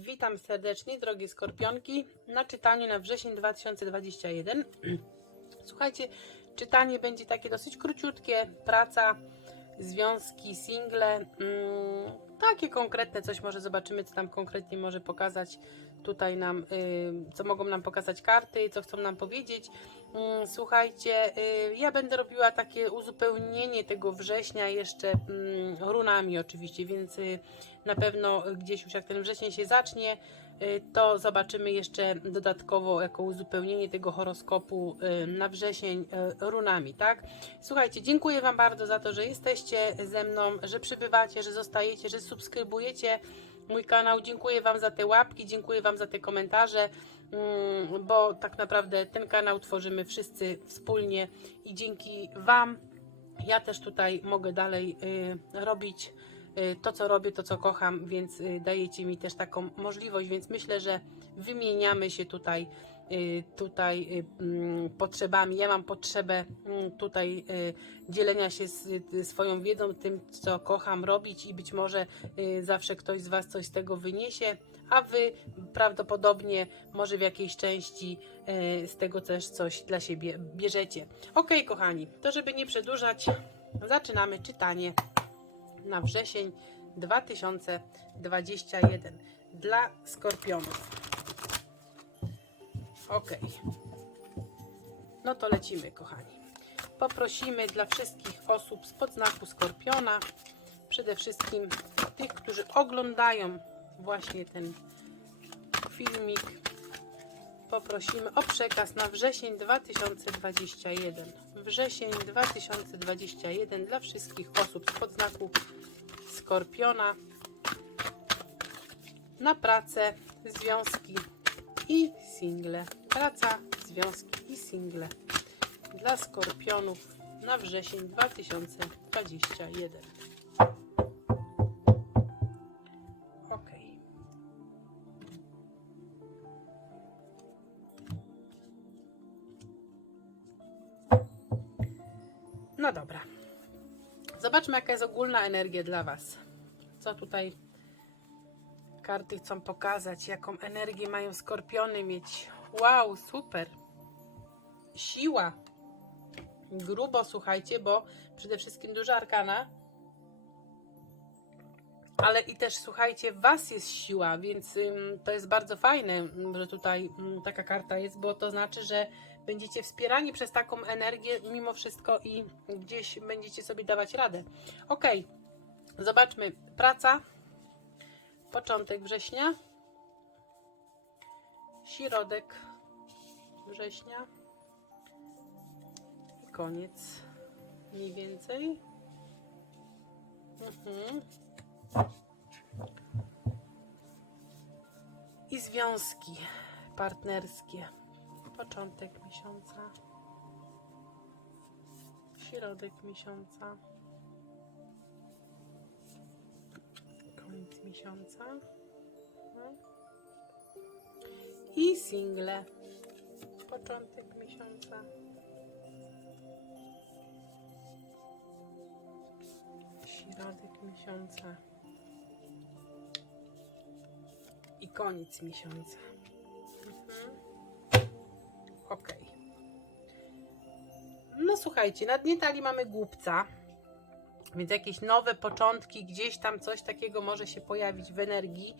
Witam serdecznie, drogie skorpionki, na czytaniu na wrzesień 2021. Słuchajcie, czytanie będzie takie dosyć króciutkie, praca, związki, single, mm, takie konkretne coś może zobaczymy, co tam konkretnie może pokazać tutaj nam, y, co mogą nam pokazać karty, co chcą nam powiedzieć. Mm, Słuchajcie, y, ja będę robiła takie uzupełnienie tego września jeszcze mm, runami oczywiście, więc y, na pewno gdzieś już jak ten wrzesień się zacznie, to zobaczymy jeszcze dodatkowo jako uzupełnienie tego horoskopu y, na wrzesień y, runami, tak? Słuchajcie, dziękuję Wam bardzo za to, że jesteście ze mną, że przybywacie, że zostajecie, że subskrybujecie mój kanał. Dziękuję Wam za te łapki, dziękuję Wam za te komentarze, mm, bo tak naprawdę ten kanał tworzymy wszyscy wspólnie i dzięki Wam ja też tutaj mogę dalej y, robić y, to, co robię, to, co kocham, więc y, dajecie mi też taką możliwość, więc myślę, że wymieniamy się tutaj, y, tutaj y, mm, potrzebami. Ja mam potrzebę mm, tutaj y, dzielenia się y, swoją wiedzą, tym, co kocham robić i być może y, zawsze ktoś z Was coś z tego wyniesie, a Wy prawdopodobnie może w jakiejś części y, z tego też coś dla siebie bierzecie. Ok, kochani, to żeby nie przedłużać, zaczynamy czytanie na wrzesień 2021 dla skorpionów. Ok. No to lecimy, kochani. Poprosimy dla wszystkich osób spod znaku skorpiona, przede wszystkim tych, którzy oglądają właśnie ten filmik, poprosimy o przekaz na wrzesień 2021. Wrzesień 2021 dla wszystkich osób spod znaku Skorpiona na pracę, związki i single. Praca, związki i single dla Skorpionów na wrzesień 2021. No dobra. Zobaczmy, jaka jest ogólna energia dla Was. Co tutaj karty chcą pokazać, jaką energię mają skorpiony mieć. Wow, super. Siła. Grubo, słuchajcie, bo przede wszystkim duża arkana. Ale i też, słuchajcie, w Was jest siła, więc ym, to jest bardzo fajne, że tutaj ym, taka karta jest, bo to znaczy, że będziecie wspierani przez taką energię mimo wszystko i gdzieś będziecie sobie dawać radę. Ok, zobaczmy. Praca. Początek września. Środek września. I koniec. Mniej więcej. Mhm. I związki partnerskie. Początek miesiąca. Środek miesiąca. Koniec miesiąca. Mhm. I single. Początek miesiąca. Środek miesiąca. I koniec miesiąca. Ok. No słuchajcie, na dnie talii mamy głupca, więc jakieś nowe początki, gdzieś tam coś takiego może się pojawić w energii,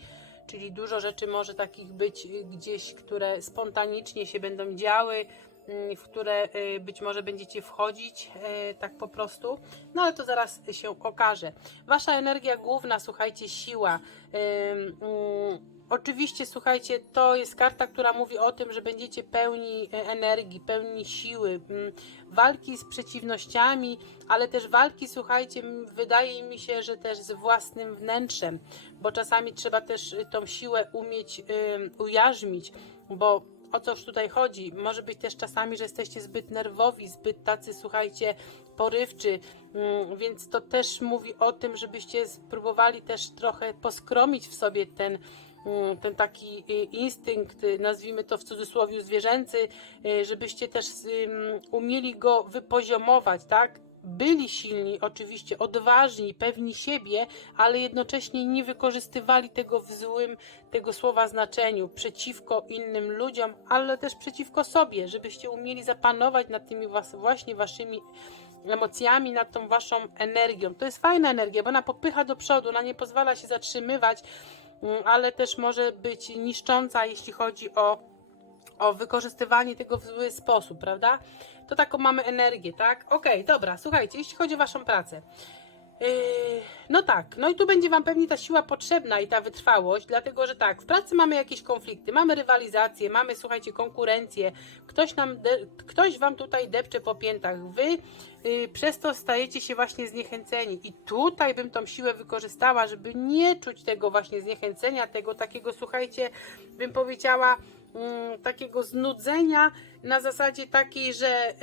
czyli dużo rzeczy może takich być y, gdzieś, które spontanicznie się będą działy, y, w które y, być może będziecie wchodzić y, tak po prostu, no ale to zaraz się okaże. Wasza energia główna, słuchajcie, siła. Ym, ym, Oczywiście, słuchajcie, to jest karta, która mówi o tym, że będziecie pełni e, energii, pełni siły, mm, walki z przeciwnościami, ale też walki, słuchajcie, wydaje mi się, że też z własnym wnętrzem, bo czasami trzeba też y, tą siłę umieć ym, ujarzmić, bo o coż tutaj chodzi? Może być też czasami, że jesteście zbyt nerwowi, zbyt tacy, słuchajcie, porywczy, mm, więc to też mówi o tym, żebyście spróbowali też trochę poskromić w sobie ten ten taki y, instynkt, y, nazwijmy to w cudzysłowie zwierzęcy, y, żebyście też umieli go wypoziomować, tak? byli silni, oczywiście odważni, pewni siebie, ale jednocześnie nie wykorzystywali tego w złym tego słowa znaczeniu przeciwko innym ludziom, ale też przeciwko sobie, żebyście umieli zapanować nad tymi właśnie waszymi emocjami, nad tą waszą energią. To jest fajna energia, bo ona popycha do przodu, ona nie pozwala się zatrzymywać, ale też może być niszcząca, jeśli chodzi o, o wykorzystywanie tego w zły sposób, prawda? To taką mamy energię, tak? Okej, dobra, słuchajcie, jeśli chodzi o waszą pracę. Yy, no tak, no i tu będzie Wam pewnie ta siła potrzebna i ta wytrwałość, dlatego że tak, w pracy mamy jakieś konflikty, mamy rywalizację, mamy, słuchajcie, konkurencję, ktoś, nam ktoś Wam tutaj depcze po piętach, Wy yy, przez to stajecie się właśnie zniechęceni. I tutaj bym tą siłę wykorzystała, żeby nie czuć tego właśnie zniechęcenia, tego takiego, słuchajcie, bym powiedziała, takiego znudzenia na zasadzie takiej, że y,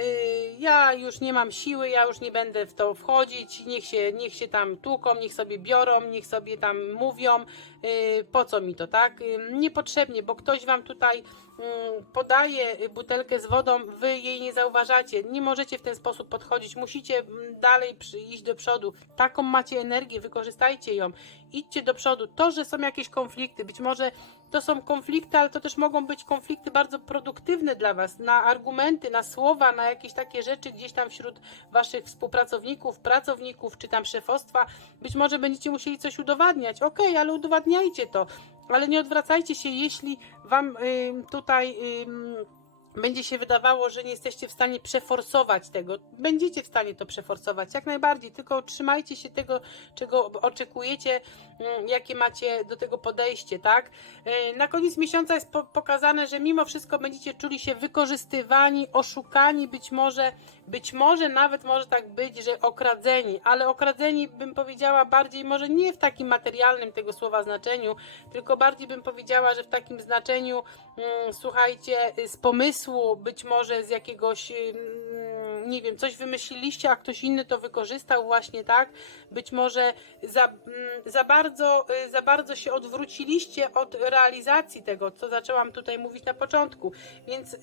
ja już nie mam siły, ja już nie będę w to wchodzić, niech się, niech się tam tłuką, niech sobie biorą, niech sobie tam mówią, y, po co mi to, tak? Y, niepotrzebnie, bo ktoś wam tutaj mm, podaje butelkę z wodą, wy jej nie zauważacie, nie możecie w ten sposób podchodzić, musicie mm, dalej iść do przodu. Taką macie energię, wykorzystajcie ją, idźcie do przodu. To, że są jakieś konflikty, być może to są konflikty, ale to też mogą być konflikty bardzo produktywne dla Was, na argumenty, na słowa, na jakieś takie rzeczy gdzieś tam wśród Waszych współpracowników, pracowników czy tam szefostwa. Być może będziecie musieli coś udowadniać. Okej, ale udowadniajcie to, ale nie odwracajcie się, jeśli Wam ym, tutaj. Ym, będzie się wydawało, że nie jesteście w stanie przeforsować tego. Będziecie w stanie to przeforsować, jak najbardziej, tylko trzymajcie się tego, czego oczekujecie, mm, jakie macie do tego podejście, tak? Yy, Na koniec miesiąca jest po pokazane, że mimo wszystko będziecie czuli się wykorzystywani, oszukani, być może, być może nawet może tak być, że okradzeni, ale okradzeni bym powiedziała bardziej, może nie w takim materialnym tego słowa znaczeniu, tylko bardziej bym powiedziała, że w takim znaczeniu, mm, słuchajcie, z pomysłu, być może z jakiegoś, mm, nie wiem, coś wymyśliliście, a ktoś inny to wykorzystał właśnie, tak? Być może za, mm, za, bardzo, y, za bardzo się odwróciliście od realizacji tego, co zaczęłam tutaj mówić na początku, więc...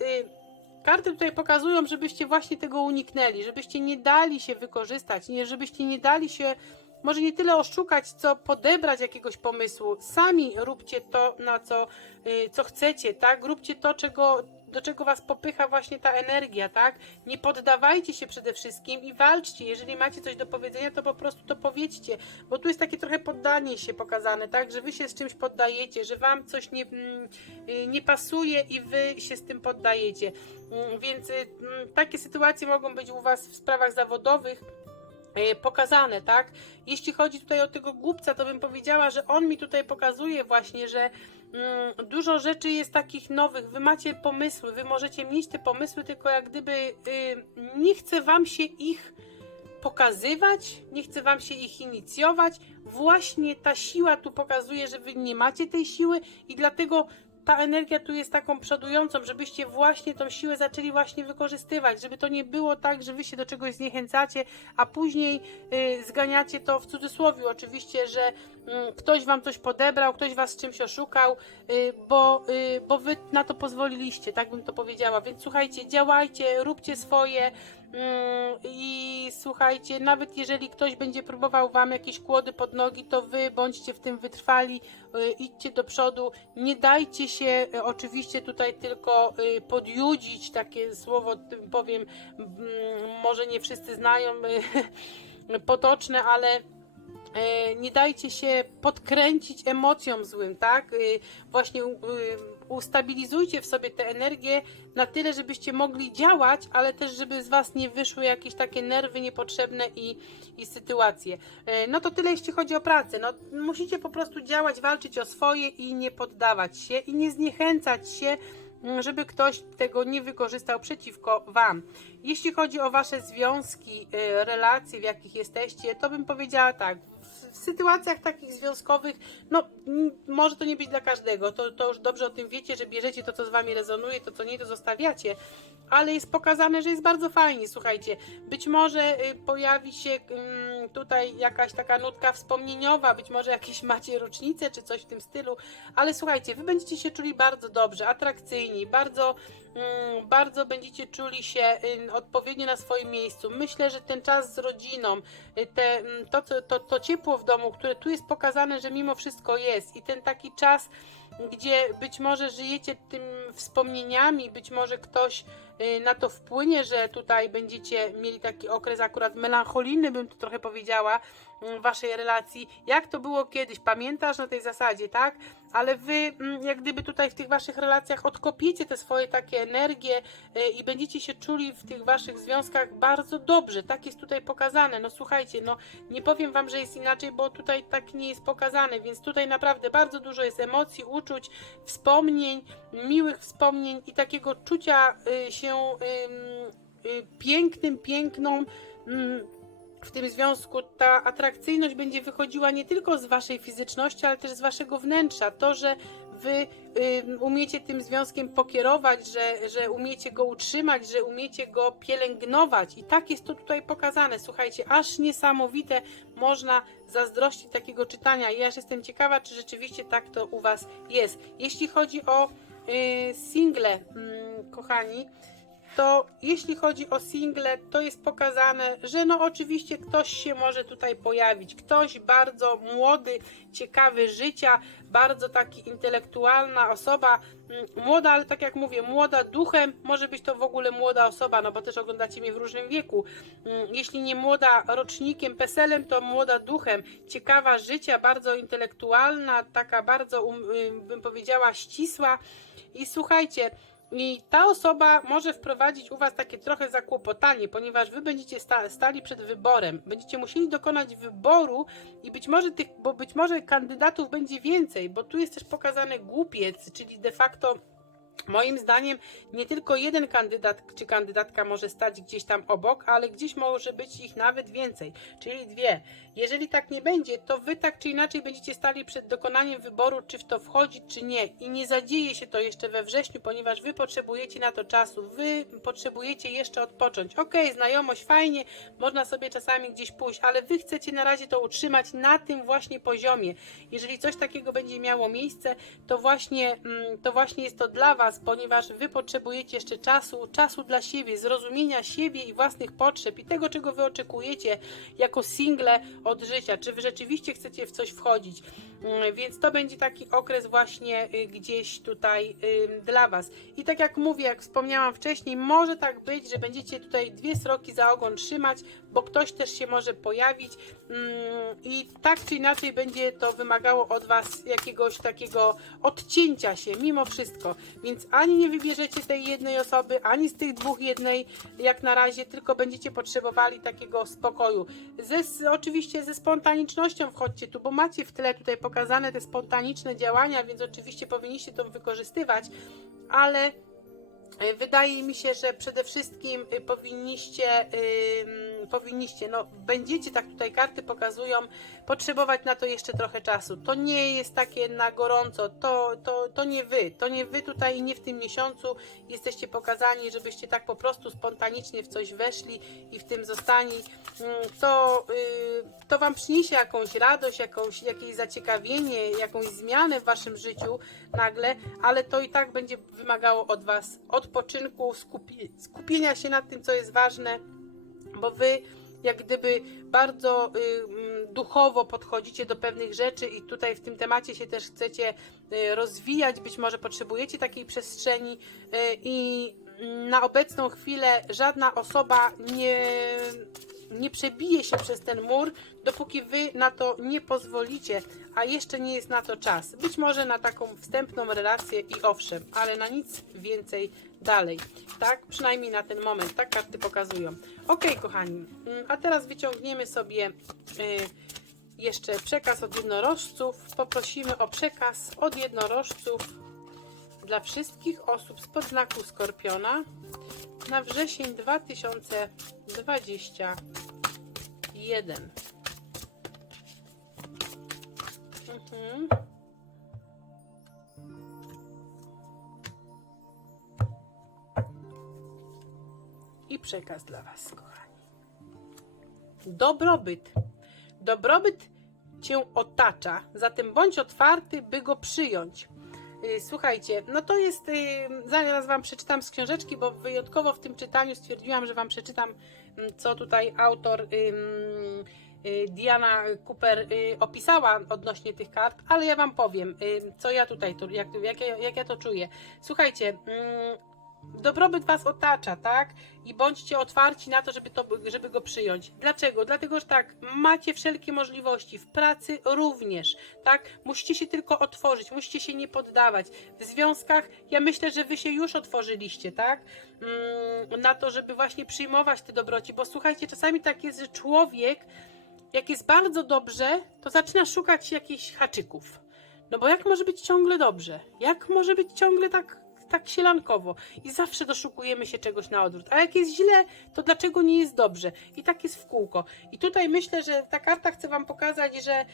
Karty tutaj pokazują, żebyście właśnie tego uniknęli, żebyście nie dali się wykorzystać, nie, żebyście nie dali się może nie tyle oszukać, co podebrać jakiegoś pomysłu. Sami róbcie to, na co, y, co chcecie, tak? Róbcie to, czego, do czego was popycha właśnie ta energia, tak? Nie poddawajcie się przede wszystkim i walczcie. Jeżeli macie coś do powiedzenia, to po prostu to powiedzcie, bo tu jest takie trochę poddanie się pokazane, tak? Że wy się z czymś poddajecie, że wam coś nie, mm, y, nie pasuje i wy się z tym poddajecie. Mm, Więc y, mm, takie sytuacje mogą być u was w sprawach zawodowych e, pokazane, tak? Jeśli chodzi tutaj o tego głupca, to bym powiedziała, że on mi tutaj pokazuje właśnie, że dużo rzeczy jest takich nowych. Wy macie pomysły, wy możecie mieć te pomysły, tylko jak gdyby y, nie chce wam się ich pokazywać, nie chce wam się ich inicjować. Właśnie ta siła tu pokazuje, że wy nie macie tej siły i dlatego ta energia tu jest taką przodującą, żebyście właśnie tą siłę zaczęli właśnie wykorzystywać, żeby to nie było tak, że wy się do czegoś zniechęcacie, a później y, zganiacie to w cudzysłowie oczywiście, że y, ktoś wam coś podebrał, ktoś was czymś oszukał, y, bo, y, bo wy na to pozwoliliście, tak bym to powiedziała. Więc słuchajcie, działajcie, róbcie swoje, I słuchajcie, nawet jeżeli ktoś będzie próbował wam jakieś kłody pod nogi, to wy bądźcie w tym wytrwali, y, idźcie do przodu, nie dajcie się y, oczywiście tutaj tylko y, podjudzić, takie słowo powiem, mm, może nie wszyscy znają potoczne, ale nie dajcie się podkręcić emocjom złym, tak? Właśnie ustabilizujcie w sobie tę energię na tyle, żebyście mogli działać, ale też, żeby z Was nie wyszły jakieś takie nerwy niepotrzebne i, i sytuacje. E, No to tyle, jeśli chodzi o pracę. No, musicie po prostu działać, walczyć o swoje i nie poddawać się i nie zniechęcać się, m, żeby ktoś tego nie wykorzystał przeciwko Wam. Jeśli chodzi o Wasze związki, e, relacje, w jakich jesteście, to bym powiedziała tak. W, sytuacjach takich związkowych, no może to nie być dla każdego. To, to już dobrze o tym wiecie, że bierzecie to, co z wami rezonuje, to, co nie, to zostawiacie. Ale jest pokazane, że jest bardzo fajnie. Słuchajcie, być może y, pojawi się tutaj jakaś taka nutka wspomnieniowa, być może jakieś macie rocznicę czy coś w tym stylu, ale słuchajcie, wy będziecie się czuli bardzo dobrze, atrakcyjni, bardzo, ym, bardzo będziecie czuli się ym, odpowiednio na swoim miejscu. Myślę, że ten czas z rodziną, y, te, to, to, to, to ciepło w domu, które tu jest pokazane, że mimo wszystko jest i ten taki czas, gdzie być może żyjecie tym wspomnieniami, być może ktoś y, na to wpłynie, że tutaj będziecie mieli taki okres akurat melancholijny, bym tu trochę powiedziała, waszej relacji. Jak to było kiedyś? Pamiętasz na tej zasadzie, tak? Ale wy, mm, jak gdyby tutaj w tych waszych relacjach odkopiecie te swoje takie energie y, i będziecie się czuli w tych waszych związkach bardzo dobrze. Tak jest tutaj pokazane. No słuchajcie, no nie powiem wam, że jest inaczej, bo tutaj tak nie jest pokazane, więc tutaj naprawdę bardzo dużo jest emocji, uczuć, wspomnień, miłych wspomnień i takiego czucia y, się y, pięknym, piękną. W tym związku ta atrakcyjność będzie wychodziła nie tylko z waszej fizyczności, ale też z waszego wnętrza. To, że wy ym, umiecie tym związkiem pokierować, że, że umiecie go utrzymać, że umiecie go pielęgnować. I tak jest to tutaj pokazane. Słuchajcie, aż niesamowite można zazdrościć takiego czytania. I ja jestem ciekawa, czy rzeczywiście tak to u was jest. Jeśli chodzi o y, single, mm, kochani, to jeśli chodzi o single, to jest pokazane, że no oczywiście ktoś się może tutaj pojawić. Ktoś bardzo młody, ciekawy życia, bardzo taki intelektualna osoba, mm, młoda, ale tak jak mówię, młoda duchem, może być to w ogóle młoda osoba, no bo też oglądacie mnie w różnym wieku. Mm, Jeśli nie młoda rocznikiem, peselem, to młoda duchem, ciekawa życia, bardzo intelektualna, taka bardzo, um, y, bym powiedziała, ścisła. I słuchajcie, i ta osoba może wprowadzić u Was takie trochę zakłopotanie, ponieważ Wy będziecie sta stali przed wyborem. Będziecie musieli dokonać wyboru i być może tych, bo być może kandydatów będzie więcej, bo tu jest też pokazany głupiec, czyli de facto. Moim zdaniem nie tylko jeden kandydat czy kandydatka może stać gdzieś tam obok, ale gdzieś może być ich nawet więcej, czyli dwie. Jeżeli tak nie będzie, to wy tak czy inaczej będziecie stali przed dokonaniem wyboru, czy w to wchodzić, czy nie. I nie zadzieje się to jeszcze we wrześniu, ponieważ wy potrzebujecie na to czasu, wy potrzebujecie jeszcze odpocząć. Okej, znajomość fajnie, można sobie czasami gdzieś pójść, ale wy chcecie na razie to utrzymać na tym właśnie poziomie. Jeżeli coś takiego będzie miało miejsce, to właśnie, mm, to właśnie jest to dla was, ponieważ wy potrzebujecie jeszcze czasu, czasu dla siebie, zrozumienia siebie i własnych potrzeb i tego, czego wy oczekujecie jako single od życia, czy wy rzeczywiście chcecie w coś wchodzić. Mm, Więc to będzie taki okres właśnie y, gdzieś tutaj dla was. I tak jak mówię, jak wspomniałam wcześniej, może tak być, że będziecie tutaj dwie sroki za ogon trzymać, bo ktoś też się może pojawić mm, i tak czy inaczej będzie to wymagało od was jakiegoś takiego odcięcia się mimo wszystko. Więc ani nie wybierzecie tej jednej osoby, ani z tych dwóch jednej jak na razie, tylko będziecie potrzebowali takiego spokoju. Ze, oczywiście ze spontanicznością wchodźcie tu, bo macie w tle tutaj pokazane te spontaniczne działania, więc oczywiście powinniście to wykorzystywać, ale e, wydaje mi się, że przede wszystkim powinniście, ym, powinniście, no będziecie, tak tutaj karty pokazują, potrzebować na to jeszcze trochę czasu. To nie jest takie na gorąco, to, to, to nie wy, to nie wy tutaj i nie w tym miesiącu. Jesteście pokazani, żebyście tak po prostu spontanicznie w coś weszli i w tym zostali. Mm, To, y, to wam przyniesie jakąś radość, jakąś, jakieś zaciekawienie, jakąś zmianę w waszym życiu nagle, ale to i tak będzie wymagało od was odpoczynku, skupi skupienia się na tym, co jest ważne, bo wy jak gdyby bardzo y, mm, duchowo podchodzicie do pewnych rzeczy i tutaj w tym temacie się też chcecie y, rozwijać, być może potrzebujecie takiej przestrzeni y, i na obecną chwilę żadna osoba nie, nie przebije się przez ten mur, dopóki wy na to nie pozwolicie, a jeszcze nie jest na to czas. Być może na taką wstępną relację i owszem, ale na nic więcej dalej. Tak? Przynajmniej na ten moment. Tak karty pokazują. Ok, kochani. Mm, A teraz wyciągniemy sobie y, jeszcze przekaz od jednorożców. Poprosimy o przekaz od jednorożców dla wszystkich osób spod znaku Skorpiona na wrzesień 2021. Mhm. Przekaz dla Was, kochani. Dobrobyt. Dobrobyt Cię otacza, zatem bądź otwarty, by go przyjąć. Y, Słuchajcie, no to jest, y, zaraz Wam przeczytam z książeczki, bo wyjątkowo w tym czytaniu stwierdziłam, że Wam przeczytam, mm, co tutaj autor y, Diana Cooper opisała odnośnie tych kart, ale ja Wam powiem, co ja tutaj, jak, jak, ja- jak ja to czuję. Słuchajcie, mm, dobrobyt Was otacza, tak? I bądźcie otwarci na to, żeby, to, żeby go przyjąć. Dlaczego? Dlatego, że tak, macie wszelkie możliwości, w pracy również, tak? Musicie się tylko otworzyć, musicie się nie poddawać. W związkach, ja myślę, że Wy się już otworzyliście, tak? Mm, na to, żeby właśnie przyjmować te dobroci, bo słuchajcie, czasami tak jest, że człowiek, jak jest bardzo dobrze, to zaczyna szukać jakichś haczyków. No bo jak może być ciągle dobrze? Jak może być ciągle tak, tak sielankowo? I zawsze doszukujemy się czegoś na odwrót. A jak jest źle, to dlaczego nie jest dobrze? I tak jest w kółko. I tutaj myślę, że ta karta chce Wam pokazać, że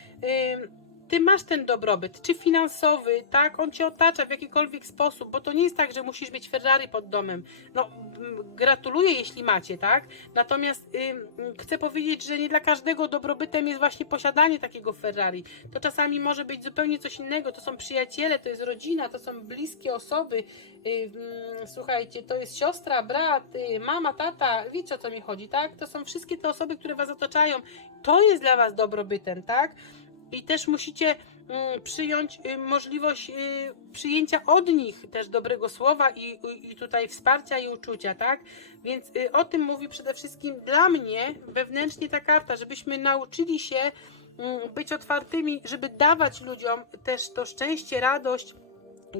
ym, Ty masz ten dobrobyt, czy finansowy, tak? On Cię otacza w jakikolwiek sposób, bo to nie jest tak, że musisz mieć Ferrari pod domem. No, mm, gratuluję, jeśli macie, tak? Natomiast ym, chcę powiedzieć, że nie dla każdego dobrobytem jest właśnie posiadanie takiego Ferrari. To czasami może być zupełnie coś innego. To są przyjaciele, to jest rodzina, to są bliskie osoby. Yy, mm, słuchajcie, to jest siostra, brat, yy, mama, tata. Wiecie o co mi chodzi, tak? To są wszystkie te osoby, które was otaczają. To jest dla was dobrobytem, tak? I też musicie mm, przyjąć y, możliwość y, przyjęcia od nich też dobrego słowa i, i tutaj wsparcia i uczucia, tak? Więc y, o tym mówi przede wszystkim dla mnie wewnętrznie ta karta, żebyśmy nauczyli się mm, być otwartymi, żeby dawać ludziom też to szczęście, radość,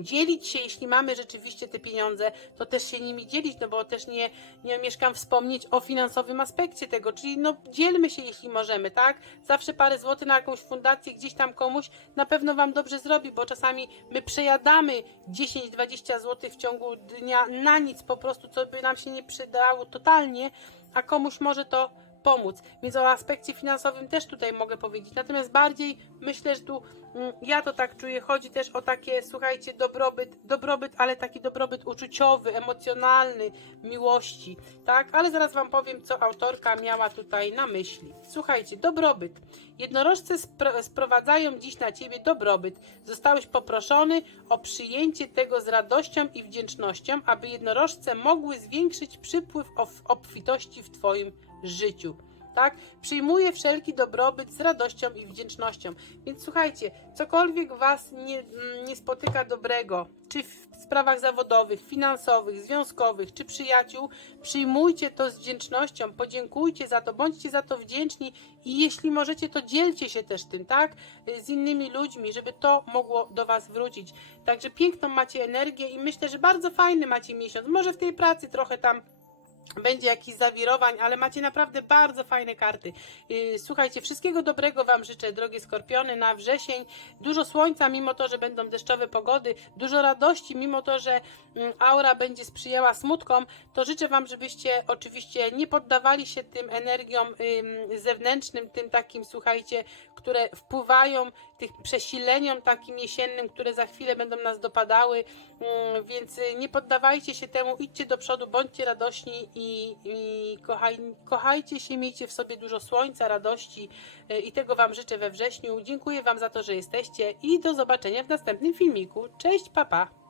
dzielić się, jeśli mamy rzeczywiście te pieniądze, to też się nimi dzielić, no bo też nie, nie omieszkam wspomnieć o finansowym aspekcie tego, czyli no dzielmy się, jeśli możemy, tak? Zawsze parę złotych na jakąś fundację, gdzieś tam komuś na pewno Wam dobrze zrobi, bo czasami my przejadamy 10-20 zł w ciągu dnia na nic po prostu, co by nam się nie przydało totalnie, a komuś może to pomóc. Więc o aspekcie finansowym też tutaj mogę powiedzieć. Natomiast bardziej myślę, że tu mm, ja to tak czuję, chodzi też o takie, słuchajcie, dobrobyt, dobrobyt, ale taki dobrobyt uczuciowy, emocjonalny, miłości, tak? Ale zaraz Wam powiem, co autorka miała tutaj na myśli. Słuchajcie, dobrobyt. Jednorożce spro sprowadzają dziś na Ciebie dobrobyt. Zostałeś poproszony o przyjęcie tego z radością i wdzięcznością, aby jednorożce mogły zwiększyć przypływ obfitości w Twoim życiu. Tak? Przyjmuję wszelki dobrobyt z radością i wdzięcznością. Więc słuchajcie, cokolwiek Was nie, nie spotyka dobrego, czy w sprawach zawodowych, finansowych, związkowych, czy przyjaciół, przyjmujcie to z wdzięcznością, podziękujcie za to, bądźcie za to wdzięczni i jeśli możecie, to dzielcie się też tym, tak? Z innymi ludźmi, żeby to mogło do Was wrócić. Także piękną macie energię i myślę, że bardzo fajny macie miesiąc. Może w tej pracy trochę tam będzie jakichś zawirowań, ale macie naprawdę bardzo fajne karty. Yy, Słuchajcie, wszystkiego dobrego Wam życzę, drogie skorpiony, na wrzesień. Dużo słońca, mimo to, że będą deszczowe pogody, dużo radości, mimo to, że mm, aura będzie sprzyjała smutkom, to życzę Wam, żebyście oczywiście nie poddawali się tym energiom ym, zewnętrznym, tym takim, słuchajcie, które wpływają, tych przesileniom takim jesiennym, które za chwilę będą nas dopadały, Mm, więc y, nie poddawajcie się temu, idźcie do przodu, bądźcie radośni i, i kochaj, kochajcie się, miejcie w sobie dużo słońca, radości y, i tego Wam życzę we wrześniu. Dziękuję Wam za to, że jesteście i do zobaczenia w następnym filmiku. Cześć, papa! Pa.